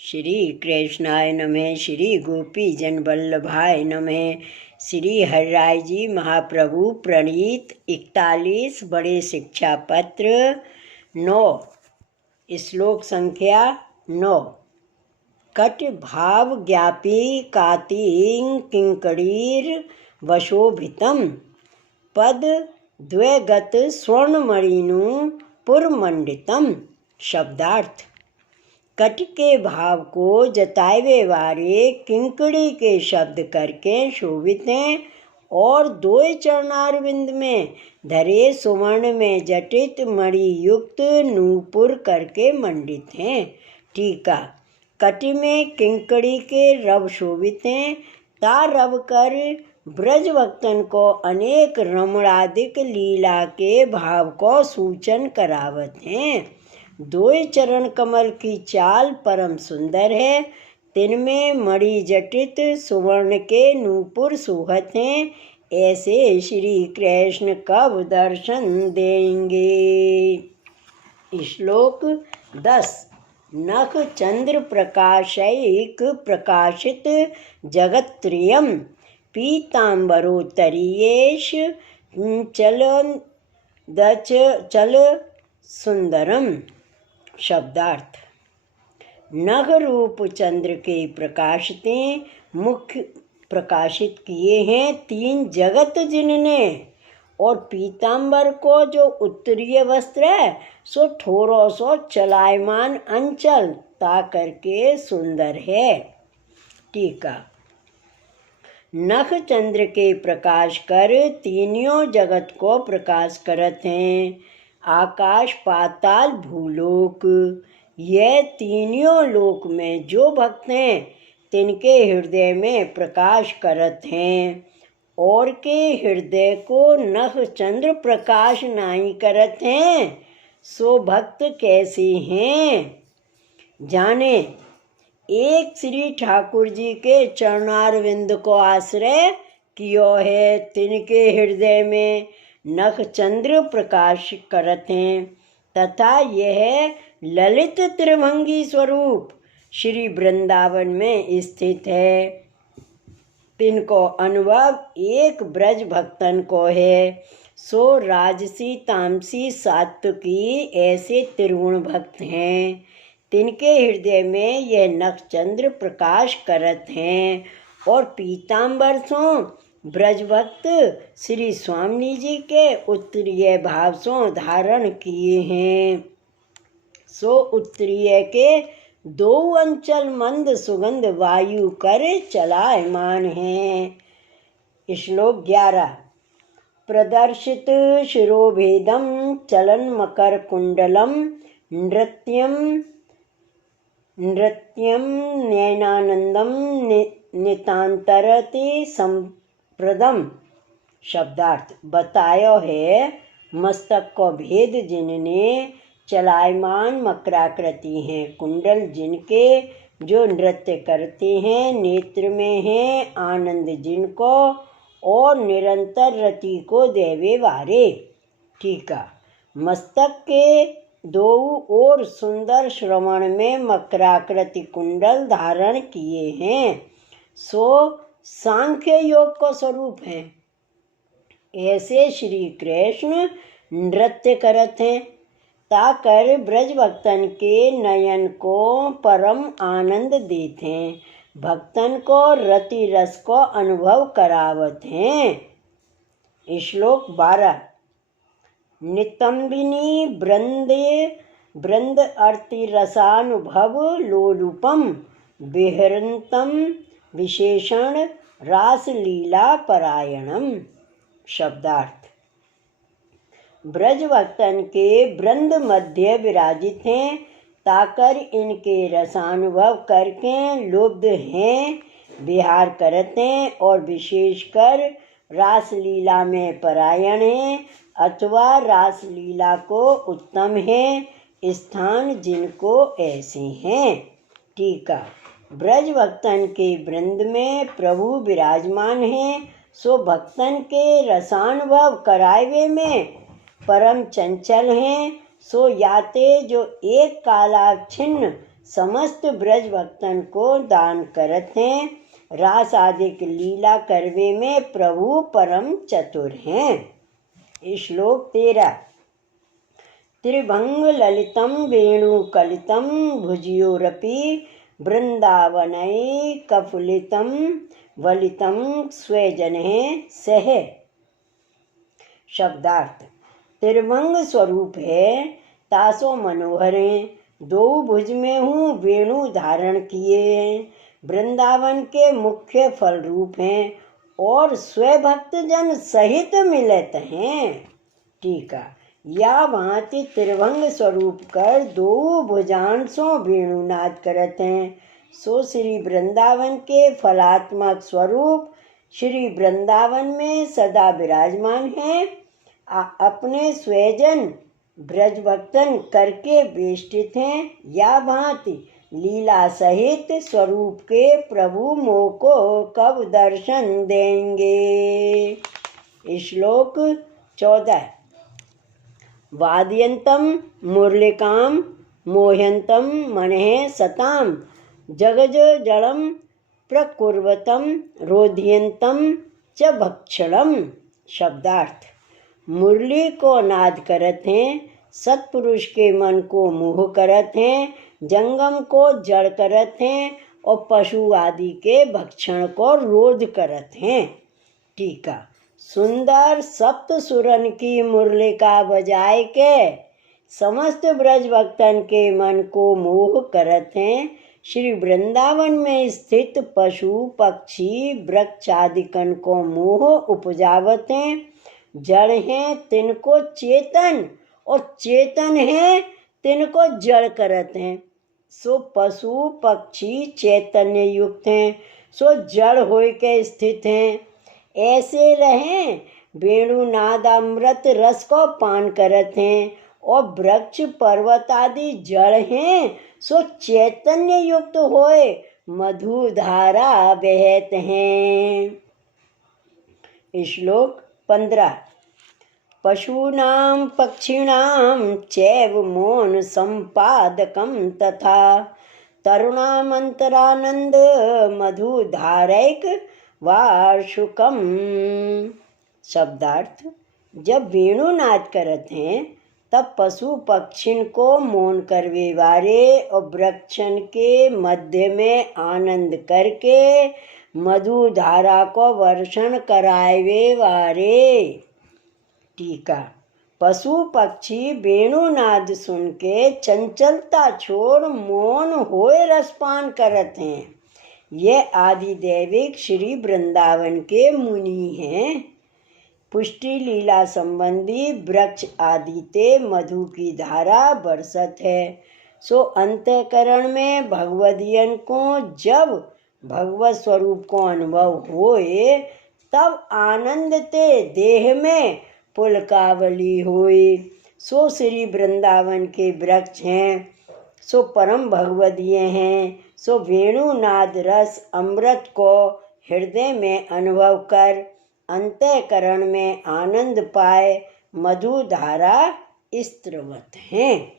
श्री कृष्णाय नमः। श्री गोपी जन वल्लभाय नमः। श्री हरिराय जी महाप्रभु प्रणीत 41 बड़े शिक्षा पत्र 9 श्लोक संख्या 9। कट भाव ज्ञापी कातिं किंकरीर वशोभितम पद द्वैगत स्वर्णमणिनु पुरमंडितम। शब्दार्थ। कट के भाव को जतावे वाले किंकड़ी के शब्द करके शोभित हैं और दो चरणारविंद में धरे सुवर्ण में जटित मणि युक्त नूपुर करके मंडित हैं। टीका। कट में किंकड़ी के रव शोभित हैं। ता रव कर ब्रज भक्तन को अनेक रमणादिक लीला के भाव को सूचन करावत हैं। दो चरण कमल की चाल परम सुंदर है। तिनमें मणि जटित सुवर्ण के नूपुर सुहत हैं। ऐसे श्री कृष्ण कब दर्शन देंगे। श्लोक 10। नख चंद्र प्रकाशैक प्रकाशित जगत्त्रयम् पीतांबरोत्तरीयेश चल सुंदरम। शब्दार्थ। नख रूप चंद्र के प्रकाशते मुख्य प्रकाशित किए हैं 3 जगत जिनने, और पीतांबर को जो उत्तरीय वस्त्र है सो थोड़ा सो चलायमान अंचल ता करके सुंदर है। टीका। नख चंद्र के प्रकाश कर तीनों जगत को प्रकाश करत हैं। आकाश पाताल भूलोक, यह तीनों लोक में जो भक्त हैं तिनके हृदय में प्रकाश करत हैं। और के हृदय को नख चंद्र प्रकाश नहीं करत हैं सो भक्त कैसे हैं। जाने। एक श्री ठाकुर जी के चरणारविंद को आश्रय कियो है, तिनके हृदय में नख चंद्र प्रकाश करत हैं तथा यह ललित त्रिभंगी स्वरूप श्री वृंदावन में स्थित है। तिनको अनुभव एक ब्रज भक्तन को है। सो राजसी तामसी सात्विकी ऐसे त्रिगुण भक्त हैं। तिनके हृदय में यह नख चंद्र प्रकाश करत हैं। और पीतांबर सो ब्रजभक्त श्री स्वामी जी के उत्तरीय भाव सो धारण किए हैं। सो उत्तरीय के 2 अंचल मंद सुगंध वायु कर चलायमान हैं। श्लोक 11। प्रदर्शित शिरोभेदम चलन मकर कुंडलम नृत्यम नयनानंदम नितांतरति संप्रदम। शब्दार्थ। बतायो है मस्तक को भेद जिनने, चलायमान मकराकृति हैं कुंडल जिनके, जो नृत्य करते हैं नेत्र में हैं आनंद जिनको, और निरंतर रति को देवे वारे। टीका। मस्तक के 2 ओर सुंदर श्रवण में मकराकृति कुंडल धारण किए हैं सो सांख्य योग को स्वरूप है। ऐसे श्री कृष्ण नृत्य करत हैं ताकर ब्रज भक्तन के नयन को परम आनंद देते हैं। भक्तन को रति रस को अनुभव करावत हैं। श्लोक 12। नितंबिनी बृंद अर्ति रसानुभव लोलुपम विहरंतम विशेषण रास लीला परायणम। शब्दार्थ। ब्रज भक्तन के वृंद मध्य विराजित हैं ताकर इनके रसानुभव करके लुब्ध हैं, विहार करते हैं और विशेषकर रासलीला में परायण हैं अथवा रासलीला को उत्तम है स्थान जिनको ऐसे हैं। टीका। ब्रज भक्तन के वृंद में प्रभु विराजमान हैं सो भक्तन के रसानुभव करावे में परम चंचल हैं। सो याते जो एक कालाच्छिन्न समस्त ब्रज भक्तन को दान करत हैं। रास आदिक लीला करवे में प्रभु परम चतुर हैं। श्लोक 13। त्रिभंग ललितम वेणुकलितम भुजयोरपि वृंदावनई कफुलितम वलितम स्वजने सह। शब्दार्थ। त्रिभंग स्वरूप है, तासो मनोहर है, दो भुज में हूँ वेणु धारण किए हैं, वृंदावन के मुख्य फल रूप हैं और स्वभक्त जन सहित मिलत हैं। टीका। या भांति त्रिभंग स्वरूप कर दो भुजांशों वेणुनाद करत हैं, सो श्री वृंदावन के फलात्मक स्वरूप श्री वृंदावन में सदा विराजमान हैं। अपने स्वजन ब्रज भक्तन करके वेष्टित हैं। या भांति लीला सहित स्वरूप के प्रभु मोह को कब दर्शन देंगे। श्लोक 14। वाद्यंतम मुरलिकाम मोह्यंतम मनः सताम जगज जड़म प्रकुर्वतम रोध्यंतम च भक्षणम। शब्दार्थ। मुरली को नाद करत हैं, सत्पुरुष के मन को मोह करत हैं, जंगम को जड़ करत हैं और पशु आदि के भक्षण को रोध करत हैं। टीका। सुंदर सप्त सुरन की मुरलिका बजाए के समस्त ब्रज भक्तन के मन को मोह करत हैं। श्री वृंदावन में स्थित पशु पक्षी वृक्ष आदिकन को मोह उपजावत हैं। जड़ हैं तिनको चेतन और चेतन हैं तिनको जड़ करत हैं। सो पशु पक्षी चैतन्य युक्त हैं, सो जड़ होय के स्थित हैं। ऐसे रहें वेणुनाद अमृत रस को पान करत हैं और वृक्ष पर्वत आदि जड़ हैं, सो चैतन्य युक्त होए मधु धारा बहत हैं। श्लोक 15। पशूनां पक्षिणां चैव मौन संपादकं तथा तरुणामंतरानंद मधु धारैक वार्षुकम। शब्दार्थ। जब वेणुनाद करत हैं तब पशु पक्षिन को मौन करवे वारे और वृक्षन के मध्य में आनंद करके मधु धारा को वर्षण करावे वारे। टीका। पशु पक्षी वेणुनाद सुन के चंचलता छोड़ मौन होए रसपान करत हैं। ये आदि दैविक श्री वृंदावन के मुनि हैं। पुष्टि लीला संबंधी वृक्ष आदि ते मधु की धारा बरसत है। सो अंतःकरण में भगवदियन को जब भगवत स्वरूप को अनुभव होए तब आनंद ते देह में पुलकावली होए। सो श्री वृंदावन के वृक्ष हैं, सो परम भगवदीय हैं। सो वेणुनाद रस अमृत को हृदय में अनुभव कर अंतःकरण में आनंद पाए मधु धारा स्त्रवत हैं।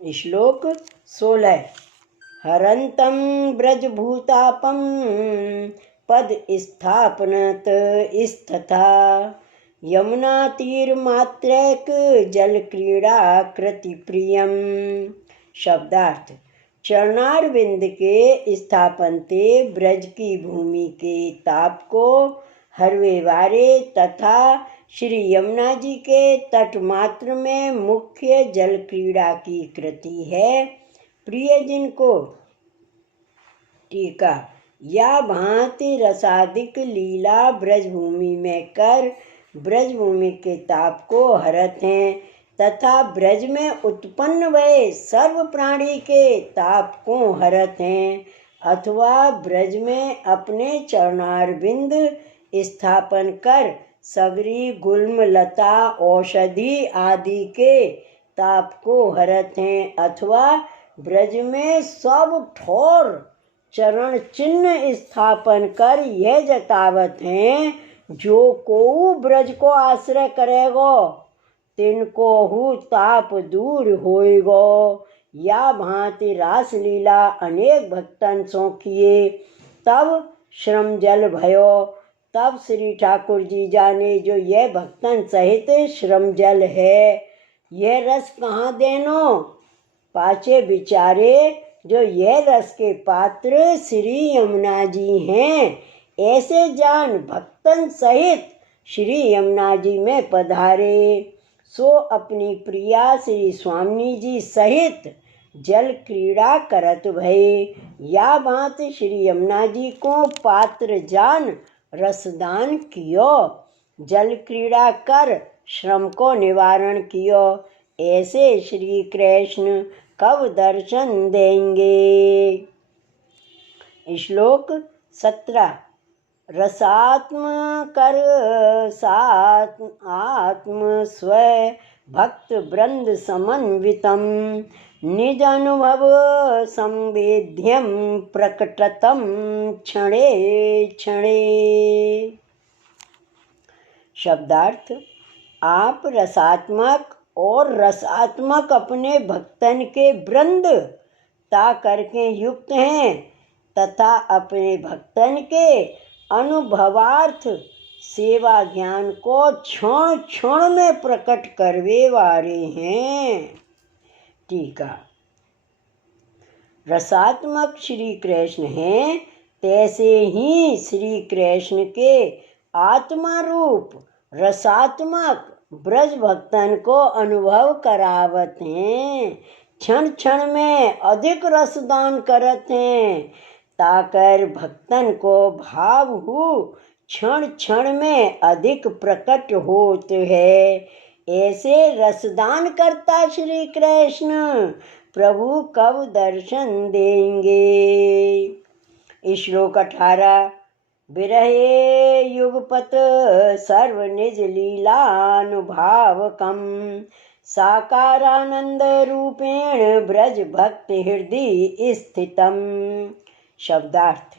श्लोक 16। हरंतं ब्रजभूतापं पद स्थापनत स्तथा यमुना तीर मात्रैक जल क्रीड़ा कृति प्रियम। शब्दार्थ। चरणारविंद के स्थापन ते ब्रज की भूमि के ताप को हरवे वारे तथा श्री यमुना जी के तट मात्र में मुख्य जल क्रीड़ा की कृति है प्रिय जिनको। टीका। या भांति रसादिक लीला ब्रजभूमि में कर ब्रजभूमि के ताप को हरत हैं तथा ब्रज में उत्पन्न भये सर्व प्राणी के ताप को हरत हैं, अथवा ब्रज में अपने चरणारविंद स्थापन कर सगरी गुल्म लता औषधि आदि के ताप को हरत हैं, अथवा ब्रज में सब ठोर चरण चिन्ह स्थापन कर यह जतावत हैं जो को ब्रज को आश्रय करेगो तिनको हु ताप दूर होएगो। या भांति रासलीला अनेक भक्तन सो किए, तब श्रम जल भयो। तब श्री ठाकुर जी जाने जो यह भक्तन सहित श्रम जल है, यह रस कहाँ देनो। पाछे विचारे जो यह रस के पात्र श्री यमुना जी हैं, ऐसे जान भक्तन सहित श्री यमुना जी में पधारे। सो अपनी प्रिया श्री स्वामी जी सहित जल क्रीड़ा करत भये। या बात श्री यमुना जी को पात्र जान रसदान कियो, जल क्रीड़ा कर श्रम को निवारण कियो। ऐसे श्री कृष्ण कब दर्शन देंगे। श्लोक 17। रसात्म कर सात आत्म स्व भक्त वृंद समन्वितम, निज अनुभव संवेद्यम प्रकटतम क्षणे क्षणे। शब्दार्थ। आप रसात्मक और रसात्मक अपने भक्तन के वृंद ता करके युक्त हैं, तथा अपने भक्तन के अनुभवार्थ सेवा ज्ञान को क्षण क्षण में प्रकट करवे वाले हैं। टीका। रसात्मक श्री कृष्ण हैं, तैसे ही श्री कृष्ण के आत्मा रूप रसात्मक ब्रज भक्तन को अनुभव करावत हैं। क्षण क्षण में अधिक रसदान करत हैं, ताकर भक्तन को भाव हो क्षण क्षण में अधिक प्रकट होत है। ऐसे रसदान करता श्री कृष्ण प्रभु कब दर्शन देंगे। श्लोक 18। विरहे युगपत सर्व निज लीलानुभावकम, साकारानंद रूपेण ब्रज भक्त हृदय स्थितम। शब्दार्थ।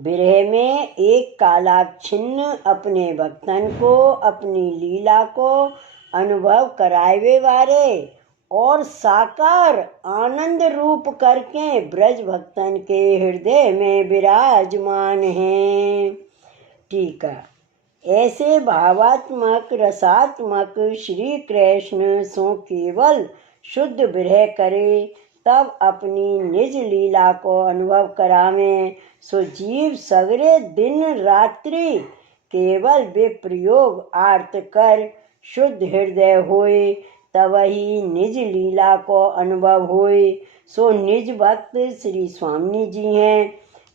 विरह में एक कालाच्छिन्न अपने भक्तन को अपनी लीला को अनुभव करावे वाले और साकार आनंद रूप करके ब्रज भक्तन के हृदय में विराजमान हैं। टीका। ऐसे भावात्मक रसात्मक श्री कृष्ण सो केवल शुद्ध विरह करे, तब अपनी निज लीला को अनुभव करावें। सो जीव सगरे दिन रात्रि केवल विप्रयोग आर्त कर शुद्ध हृदय होए, तब ही निज लीला को अनुभव होए। सो निज भक्त श्री स्वामी जी हैं,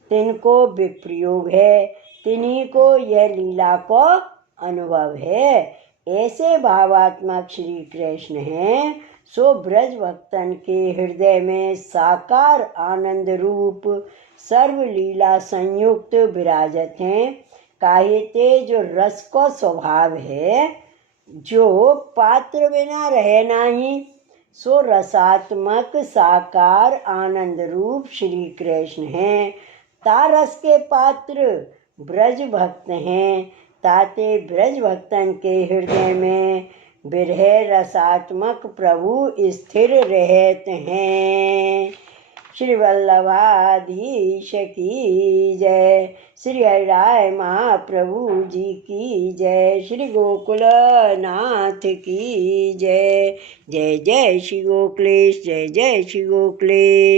तिनको विप्रयोग है, तिन्हीं को यह लीला को अनुभव है। ऐसे भावात्मक श्री कृष्ण हैं, सो ब्रज भक्तन के हृदय में साकार आनंद रूप सर्व लीला संयुक्त विराजत हैं। काहेते जो रस को स्वभाव है, जो पात्र बिना रहे नहीं, सो रसात्मक साकार आनंद रूप श्री कृष्ण हैं। ता रस के पात्र ब्रज भक्त हैं, ताते ब्रज भक्तन के हृदय में विरह रसात्मक प्रभु स्थिर रहते हैं। श्री वल्लभाधीश की जय। श्री हरिराय महाप्रभु जी की जय। श्री गोकुल नाथ की जय। जय जय श्री गोकुलेश, जय जय श्री गोकुलेश।